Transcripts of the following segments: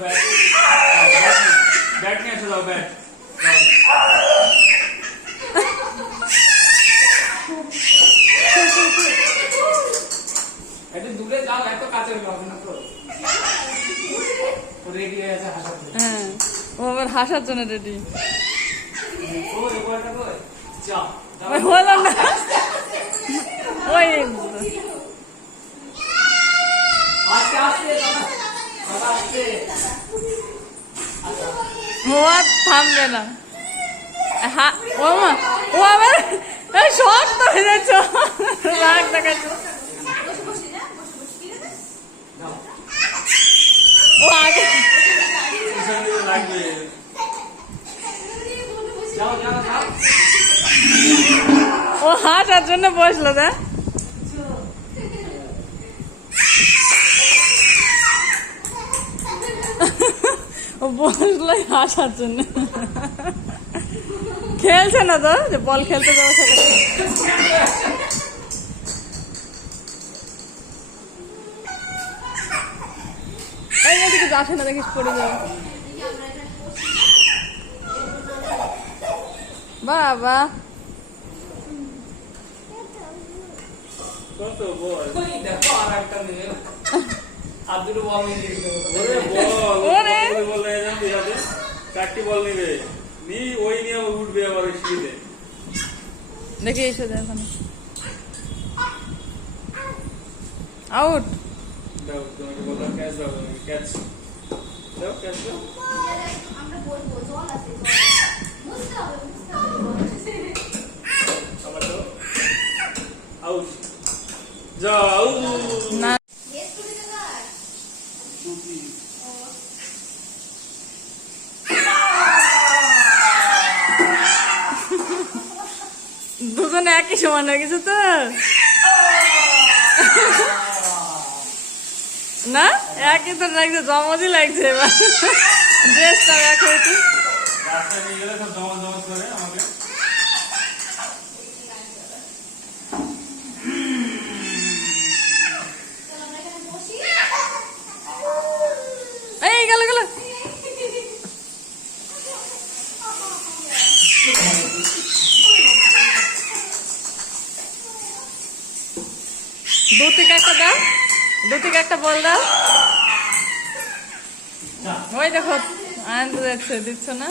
bat bat নিয়ে এসে দাও ব্যাট একটু দূরে যাও এত কাছে হবে না তো রেডি হয়ে আছে হাসার জন্য হ্যাঁ ও আবার হাসার জন্য রেডি ও এবারটা কই যা হলো না ওই আস্তে আস্তে দাদা আস্তে ও আর থামবে না ও মা ও আবার শক্ত হয়ে যাচ্ছে রাগ দেখাচ্ছে ও আগে ও হাঁটার জন্য বসলো দা ও বসলো হাঁটার জন্য খেলছে না তো যে বল খেলতে যাবো সেটা এদিকে আসে না দেখিস পড়ে যাবে বাবা কত বল কই দেখো আর একটা নেবে আর দুটো বল নিয়ে ওরে বল নিয়ে যান দিয়াতে চারটি বল নেবে নি ওই নিয়ে উঠবে আবার সিঁড়িতে দেখি এসে দেখুন আউট দাও তোমাকে বললাম ক্যাচ দাও ক্যাচ দাও ক্যাচ দাও আমরা বলবো জল আছে বুঝতে হবে আবার দাও আউট যাও না গেস করে দেখার দুজনে একই সমান হয়ে গেছে তো না একই তো লাগছে জমজই লাগছে এবার ড্রেসটা এক হয়েছে রাস্তায় নিয়ে গেলে সব জমা জমা করে আমাকে চল আমরা এখানে বসি এই গেল গেল দুটিকে একটা দাও দুটিকে একটা বল দাও ওই দেখো আনতে যাচ্ছে দিচ্ছ না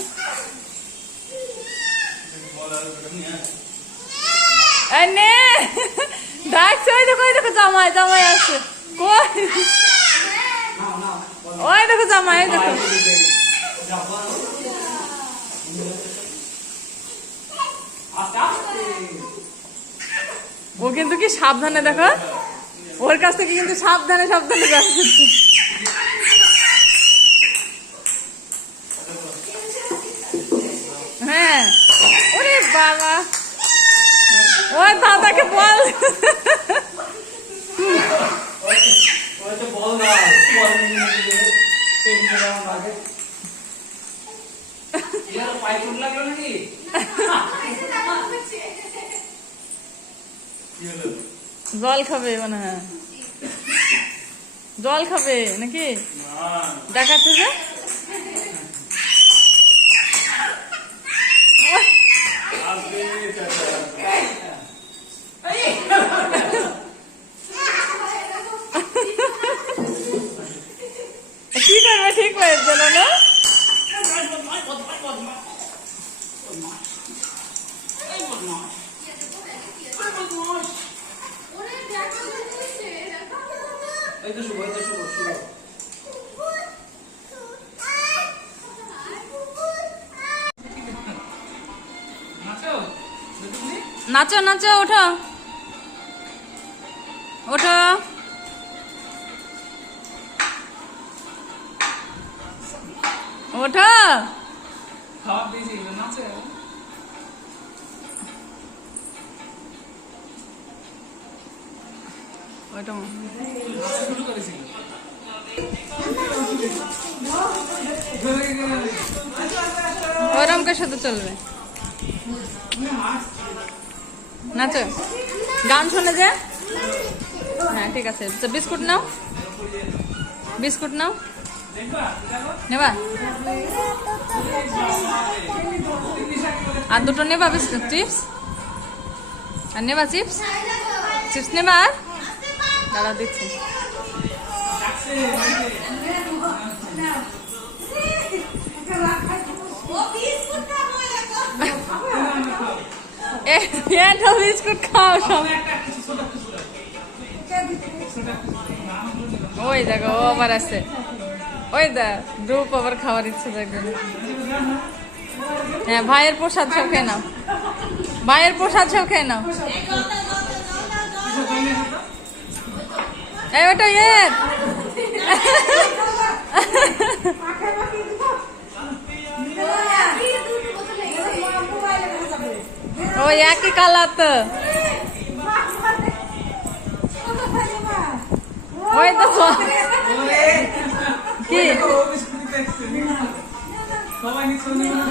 এই নে ডাকছে ওই দেখো জামাই জামাই আছে কই ওই দেখো জামাই ওই দেখো ও কিন্তু কি সাবধানে দেখো ওর কাছ থেকে কিন্তু সাবধানে সাবধানে যাচ্ছে হ্যাঁ ওরে বাবা ওই দাদাকে বল ওই তো বল দাও বল নিয়ে পেন দাও আমাকে ইয়ার পাই ফুট লাগলো নাকি কি হলো জল খাবে মনে হয় জল খাবে নাকি না দেখাচ্ছে যে আজকে কি করবে ঠিক হয়ে গেল না ওরে দেখো দিচ্ছে দেখো এই তো শুভ শুভ নাচো নাচো নাচো ওঠো ওঠো ওঠো খাওয়া দিয়েছি নাচে ওঠো শুরু করেছিল ওরমকে সাথে চলবে নাচো গান শোনে যে হ্যাঁ ঠিক আছে তো বিস্কুট নাও বিস্কুট নাও নেবা আর দুটো নেবা বিস্কুট চিপস আর নেবা চিপস চিপস নেবা আর দাঁড়া দিচ্ছি বিস্কুট খাও সব ওই দেখো ও আবার আছে ওই দা গ্রুপ আবার খাওয়ার ইচ্ছে দেখবে হ্যাঁ ভাইয়ের প্রসাদ সব খেয়ে নাও ভাইয়ের প্রসাদ সব খেয়ে নাও এই ওটা ইয়ের ওই একই কালার তো ওই তো কি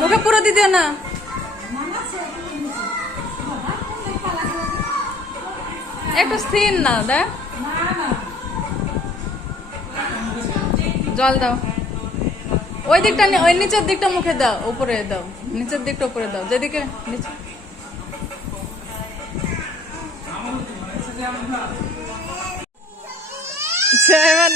মুখে পুরো দিয়ে দিও না একটু স্থির না দেখ জল দাও ওই দিকটা ওই নিচের দিকটা মুখে দাও উপরে দাও নিচের দিকটা উপরে দাও যেদিকে নিচে এবার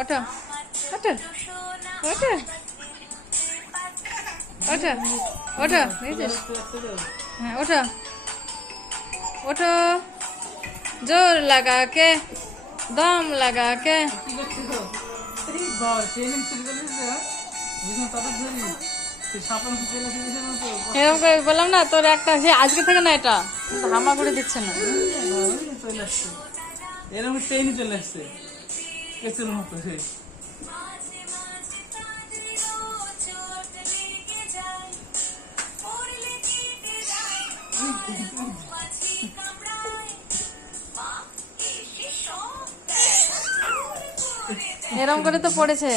ওঠো ওঠো ওঠো ওঠো ওঠো দেখেছিস হ্যাঁ ওঠো ওঠো জোর লাগা কে দম লাগা কে এরকম করে বললাম না তোর একটা সে আজকে থেকে না এটা হামা করে দিচ্ছে না এরকম ট্রেনই চলে আসছে কেসের মতো সে এরকম করে তো পড়েছে